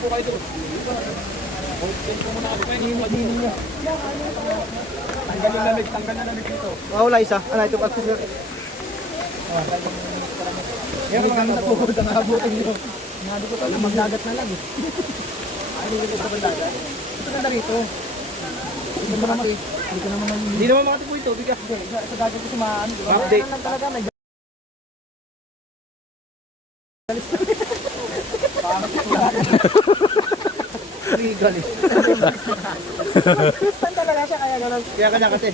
po kayo doon. Tanggal yung lamig dito. Wala isa. Ano ito pa? Yan ang mga natuhod ang abutin nyo. Nado ko pala magdagat na lang eh. Ano yung sa bandagan? Ito ganda rito. Hindi ko naman Hindi naman mga tipo ito. Bigas ko. sa dagat ko sumaan. Update. Lang talaga may Legalis. Saan talaga siya kaya ganun? Kaya kanya kasi.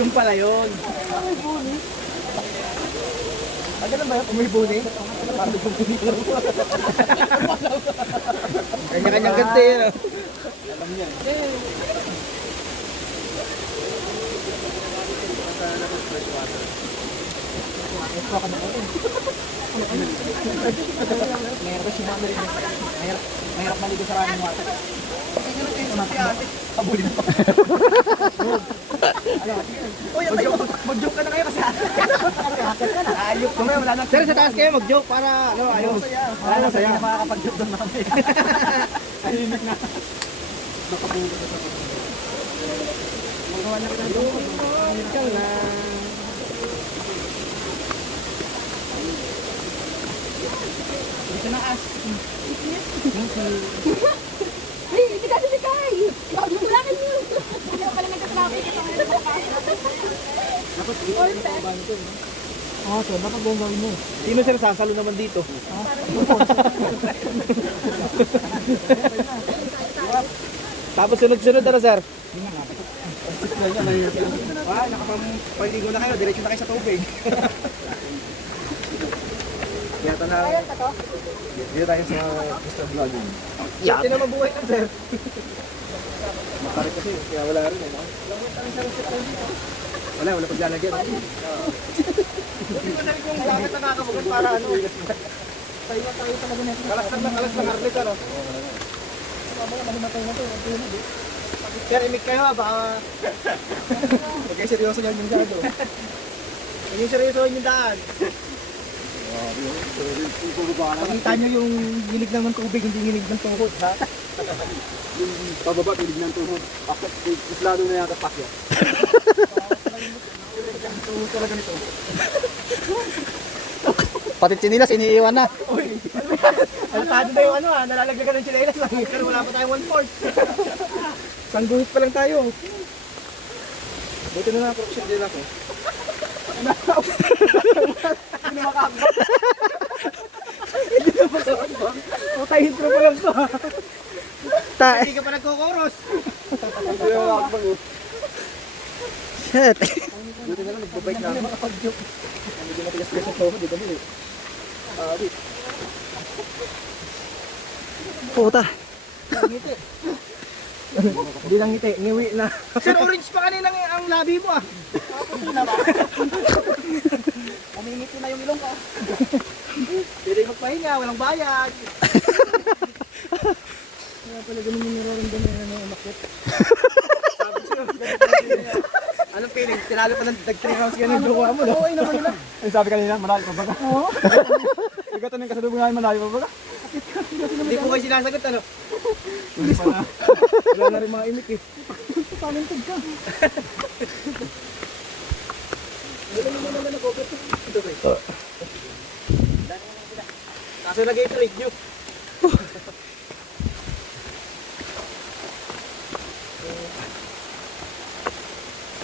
Yung pala yun. May buni. Ah, ganun ba yun? Kung may buni? Kanya-kanyang gante yun. Alam niya. Mahirap si mama rin. Mahirap maligo sa running water. Abulin pa. Uy, mag-joke ka na kayo kasi ayok. Kumaya wala na. Sir, sa taas kayo mag-joke para ano, ayos. Wala saya na makakapag-joke doon namin. Ayunik na. Magawa na kita doon. Ikaw na. Dito na as. Hey, hindi ka sumikay! Wala ka niyo! Hindi ka pala nagka-traffic ito ngayon na Ah, so dapat buong gawin mo. Sino sir sasalo naman dito? Tapos sunod-sunod na sir. Ah, nakapaligo na kayo, diretso na kayo sa tubig. Yata na. Ayan ka to? Dito tayo sa Mr. Vlogging. Yata na mabuhay ka sir. Makarit kasi, kaya wala rin eh. Wala paglalagyan. Hindi ko na rin kung bakit nakakabugan para ano. Tayo talaga na. Kalas ng harness ano. Mahimatay na to. Sir, imik kayo ha, baka... Huwag kayo seryoso yan yung daan. Huwag kayo seryoso yung daan. Pakita nyo yung gilig ng tubig, hindi gilig ng tuhod, ha? Yung pababa, gilig ng tuhod. Mas lalo na yata pakya. Tuhod talaga nito. Pati chinilas, iniiwan na. Uy! Altado na yung ano ha, nalalagyan ng chinelas lang. Pero wala pa tayong 1/4. Sangguhit pa lang tayo. Buti na na-corruption din ako. Hindi makakabot. Hindi na makakabot. Maka-intro pa lang to ha. Hindi ka pa nagkokoros. Hindi na makakabot. Shit. Buti na lang, nagbabike na ako. Hindi na tigas-tigas ang tuhod. Dito din eh. Puta. Hindi lang ngiti, ngiwi na. Sir, orange pa kanina ang labi mo ah. Kaputi na ba? Umingiti na yung ilong ko. Pwede magpahinga, walang bayad. Kaya pala ganun yung nararamdaman na ng umakit. Sabi sa'yo, anong feeling? Tinalo pa ng tag 3 rounds ganun yung mo, no? Oo, naman nila. Ay, sabi kanina, malayo pa ba ka? Oo. Ikaw tanong kasalubungan, malayo pa ba ka? Hindi po kayo sinasagot, ano? Hindi pa na. Wala na rin mga imik eh. Talented ka. Wala naman naman nag-over. Ito ba eh? Kaso nag-i-trade nyo.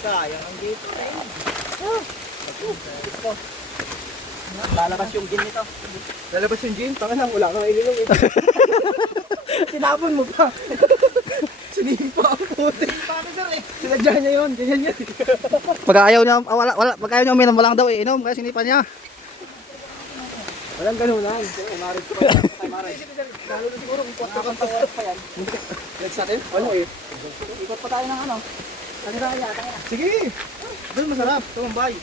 Sayang ang dito eh. Lalabas yung gin nito. Lalabas yung gin? Taka na, wala kang ininom eh. Tinapon mo pa. Sinipa ang puti. Paano sir eh? Sinadya niya yun, ganyan yan. Pag ayaw niya, pag ayaw niya uminom, walang daw iinom. Kaya sinipa niya. Walang ganunan. Umarit ko pa yan. Ay, maray. Lalo na siguro kung 4 kang pasok pa yan. Let's natin? Ano eh? Ikot pa tayo ng ano. Kaniraya. Sige! Doon masarap. Tumambay.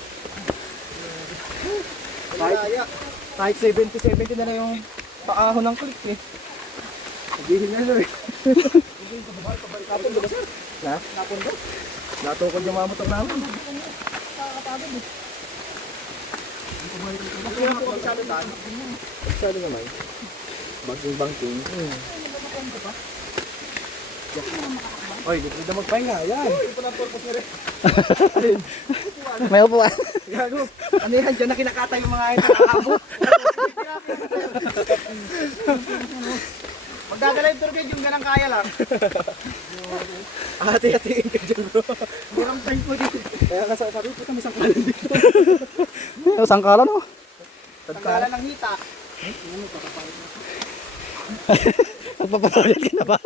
Kahit 70-70 na lang yung paahon ng click eh. Sabihin niya sir. Napon ba sir? Ha? Napon ba? Natukod yung mga motor namin. Kaya po kami sa alutan. Masyado naman. Banking. Oy, dito na magpahinga. Yan. Ito na ang purpose na rin. May upuan. Gago. Ano yan? Diyan na kinakatay yung mga ito. Nakakabot. Magdadala yung tour guide, yung ganang kaya lang. Hati-hatiin ka dyan bro. Hirang time po dito. Kaya ka sabi, puta may sangkalan dito. Sangkala no? Sangkala ng hita. Magpapapalit ka na ba?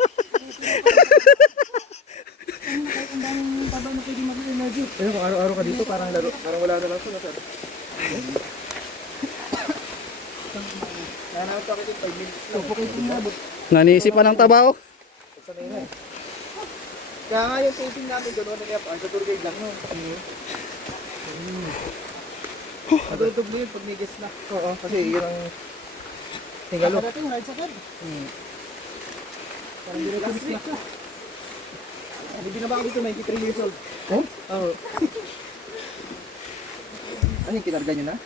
Pero kung araw-araw ka dito, parang laro, parang wala na lang ito. Nanawag ako dito 5 minutes lang. Nanisipan ng tabaw. Sanay na eh. Kaya nga yung taping namin doon, kaya ang sa tour guide lang. No? Natutuglo yun pag nigis na. Oo, kasi yun ang tingalo. Saka natin, ride sa car. Parang last week na. Hindi na ba ako dito, 93 years old. Oh? Oo. Ano yung kinarga nyo na?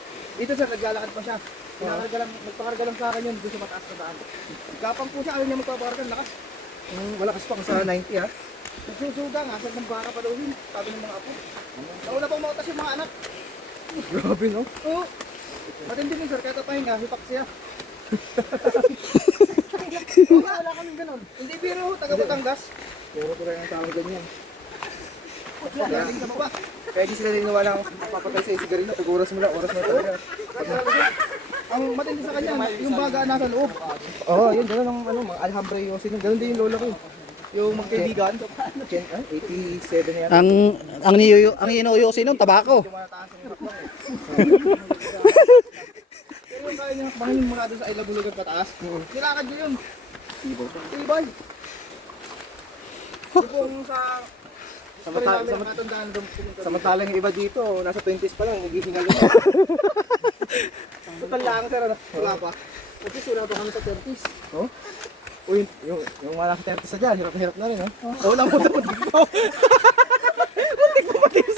Dito sir, naglalakad pa siya. Nagpakarga lang sa akin yun doon sa mataas na daan. Kapang po siya, ayaw niya magpapakarga, lakas. Malakas pa kung sa 90 ha. Nagsusuga nga, saan ng baka paluhin, sabi ng mga apo. Nauna pang mautas yung mga anak. Grabe no? Oo. Matindi mo sir, kaya tapahin nga, hipak siya. Wala kaming ganun. Hindi biro, taga Batangas. Puro ko rin ang tawag ganyan. Galing sa baba. Kaya di sila niniwala kung mapapatay sa sigarilyo. Pag oras mo lang, oras mo talaga. Ang matindi sa kanya, yung baga nasa loob. Oo, yun. Gano'n ang ano, mga Alhambra Yosin. Gano'n din yung lola ko. Yung magkaibigan. 87 na yan. Ang inuyosi nun, tabako. Yung mataas ang hirap lang eh. Pero yung kaya niya, bangin muna doon sa Isla Bulugan pataas. Nilakad niyo yun. Tibay. Yung sa... Samantalang yung iba dito, nasa 20s pa lang, nagihingal yun. Total lang sir, ano? Wala pa. Kasi wala pa kami sa 30s. Oh? Uy, yung mga nasa 30s na dyan, hirap na hirap na rin ha. Oh, wala mo ito, muntik po. Muntik po matis.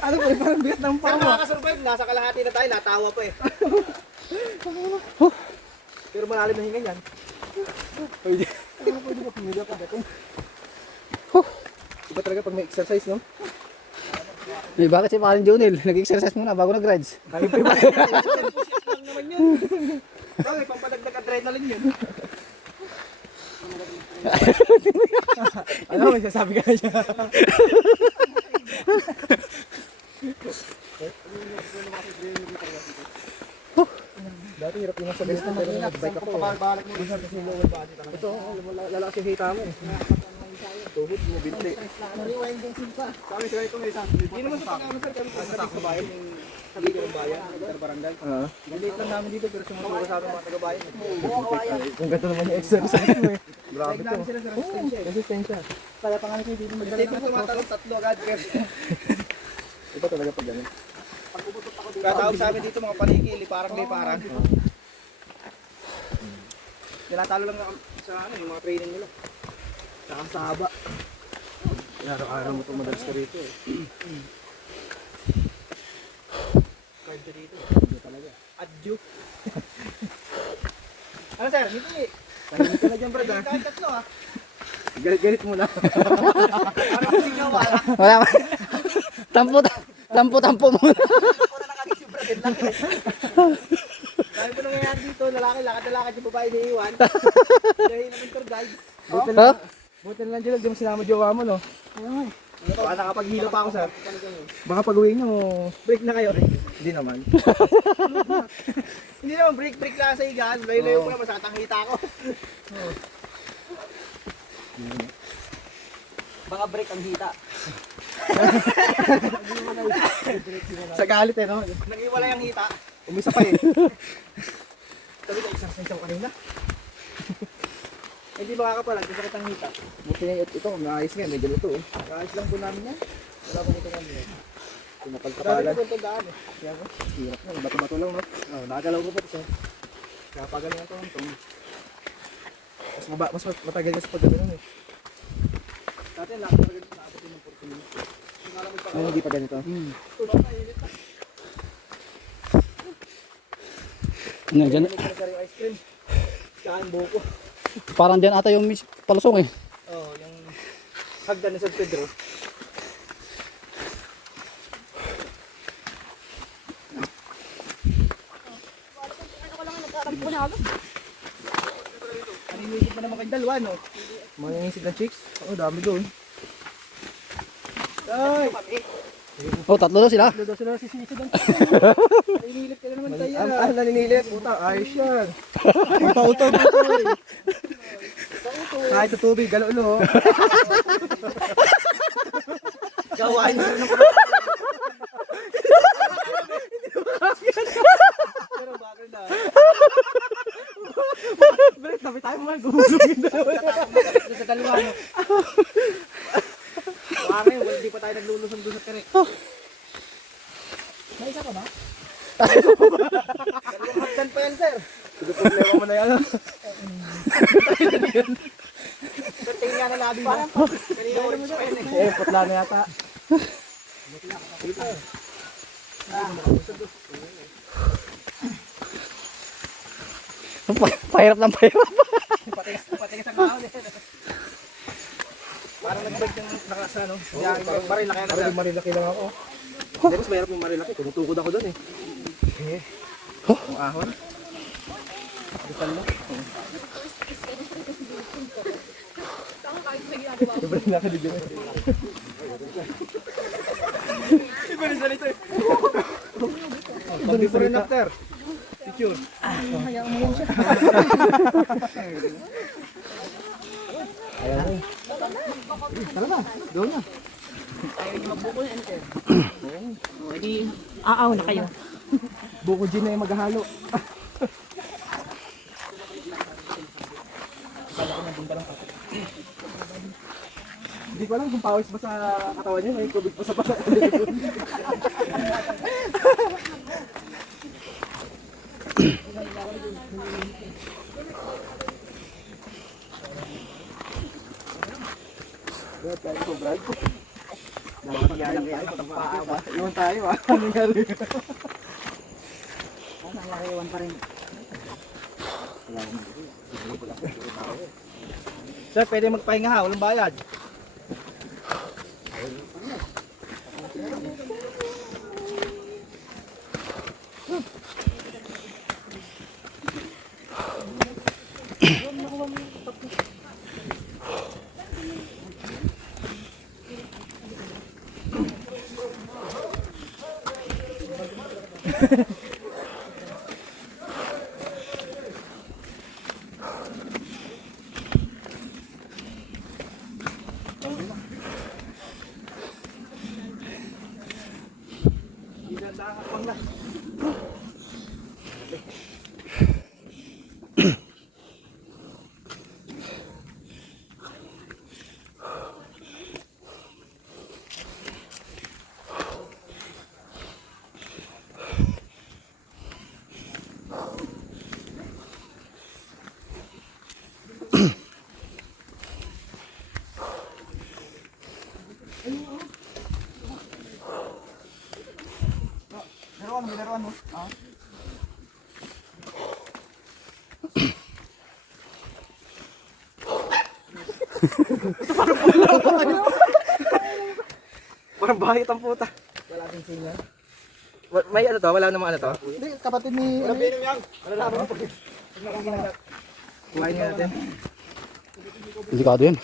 Ano pa, parang Vietnam pa Pero mo. makakasurvive, nasa kalahati na tayo, natawa pa eh. Pero malalim na hinga yan. Pwede. Pwede ba pumili ako dito? Iba talaga pag may exercise, no? Eh, bakit si Parin Junil? Nag-exercise muna bago nag-rides. Kaya pa iba. Lang naman yun. Okay, pampadagdag adrenaline yun. Ano, may sasabi ka na siya. Dati hirap yung sa best pero nag-bike ako. Balik mo sa lower body talaga. Ito, lalakas yung hita mo eh. Tuhod mo, binti. Rewinding scene pa. Kami sila ito may isang. Hindi naman sa pag-ano sir, kami sa bayan. Sa Bicol bayan, sa barangay. Maliit lang namin dito pero sumusuro sa amin mga taga-bayan. Kung ganito naman yung exercise mo eh. Grabe Like to. namin sila sa resistensya eh. Resistensya. Kaya pa nga natin dito magdala ng tumatalong tatlo agad. Iba talaga pag ganun. Kaya tawag sa amin dito mga paliki, liparang. Tinatalo lang sa ano, yung mga training nila. Saka sa haba. Araw-araw mo itong madalas ka rito eh. Cardio dito. Cardio talaga. Adju. Ano sir? Hindi. Tahimik ka na dyan, brad ah. Kahit tatlo ah. Galit mo lang. Parang hindi nga wala. Wala ba? Tampo muna. Wala nakagis yung bracket lang. Dahil po nangyayari dito, lalaki, lakad yung babae iniiwan. Dahil naman tour guide. Buti na lang dyan, di mo sinama jowa mo no? Baka nakapaghilo pa ako sir. Baka pag uwi nyo, Break na kayo. hindi naman. Hindi naman break lang sa higaan. Layo-layo ko naman sa katanghita ko. Baka break ang hita. Sa galit eh no? Nag-iwalay ang hita. Umisa pa eh. Sabi ko, exercise ako kanina. Hindi makakapalag, kasi sakit ang hita. Buti na ito, maayos nga, medyo luto eh. Ayos lang po namin yan. Wala po nito namin yan. Dami Pinapalpapalan. po itong daan eh. Yan ko, hirap na, bato-bato lang no? Oh, nakagalaw ko pa ito. Kaya pagaling ito. Mas matagal kasi pag gano'n eh. Dati lang, talaga dito nakapot yung 40 minutes. Ano hindi pa ganito? Diyan, Yung ice cream. Saan buko. parang diyan ata yung palusong eh. Oh, yung hagdan ni San Pedro. Ako lang ang nagkakampo na agad. Naninisid pa naman kayong dalawa, no? Mangingisid ng chicks? Oo, dami doon. Ay! Oh, tatlo daw sila. Ano daw sila sisisid ng chicks? Naninilip ka na naman tayo. Naninilip? Puta, ayos yan. Utaw-utaw dito eh. Kahit sa tubig, galo-ulo. Gawain sila ng pero bagay na. Balik, tabi tayo mga gumulungin na. Sa dalawa, no? Baka ngayon, hindi pa tayo naglulusong doon sa kerek. May isa ka ba? Dalawang hagdan pa yan, sir. Sige, problema mo na yan. Tingin nga na labi mo. Kanina orange pa yan eh. Eh, putla na yata. Pahirap ng pahirap. Patigas ang kahon eh. Parang nag-break yung nakasa, no? Marilaki na. Parang marilaki lang ako. Mas mayroon yung marilaki. Tumutukod ako doon eh. Eh. Ang ahon. Bukal mo. Sobrang nakaligyan eh. Iba rin salita eh. Before and after. Picture. Hayaan mo yan siya. Ayan eh. Tara na. Doon na. Aaw na kayo. Buko gin na yung maghahalo. Hindi ko alam kung pawis ba sa katawan niya, may tubig pa sa pala. Iwan tayo ah. Ano nangyari? Iwan pa rin. Sir, pwede magpahinga ha, walang bayad. Laruan mo. Ah. Parang bahit ang puta. Wala din siya. May ano to? Wala namang ano to? Hindi, kapatid ni... Wala binom yan. Wala naman po. Kuhain nga natin. Delikado yan.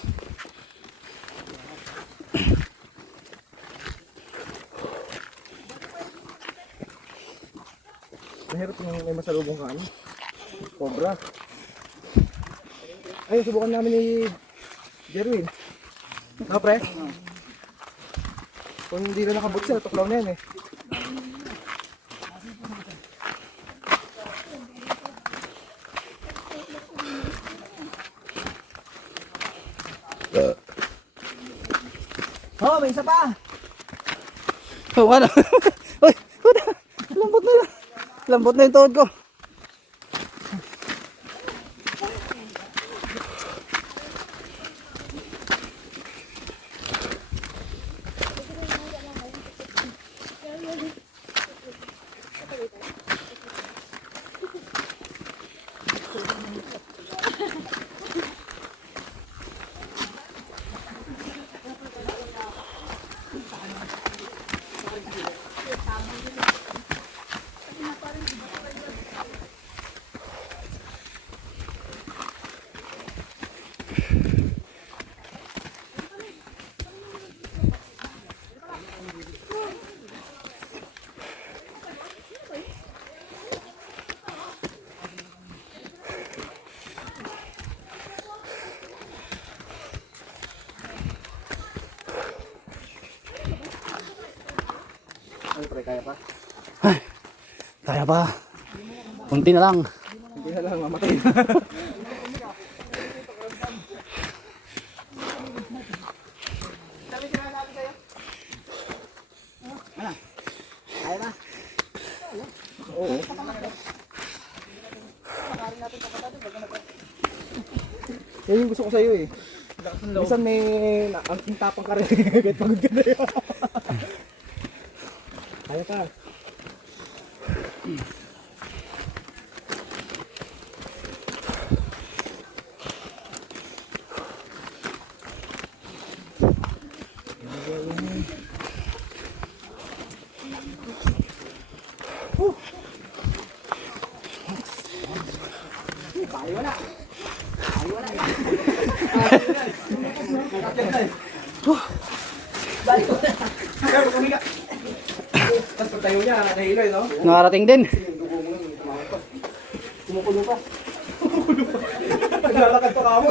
Mahirap yung may masalubong ka ano? Cobra. Ayun, subukan namin ni Jerwin. No, pre? Kung hindi na nakabutsel, tuklaw na yan eh. Oh, may isa pa! Oh, ano? Uy, puta. Lambot na yun. Lambot na yung tuhod ko. kaya pa. Ay, kaya pa. Kunti na lang. Hindi na lang, mamatay na. Kaya ba? Oo. Yan yung gusto ko sa'yo eh. Minsan may ang tapang ka rin. Kahit pagod ka na yun. Kaya pa. Pero kumiga. Tapos pagtayo niya, nahiloy, no? Nakarating din. Kumukulo pa. Naglalakad pa ka mo.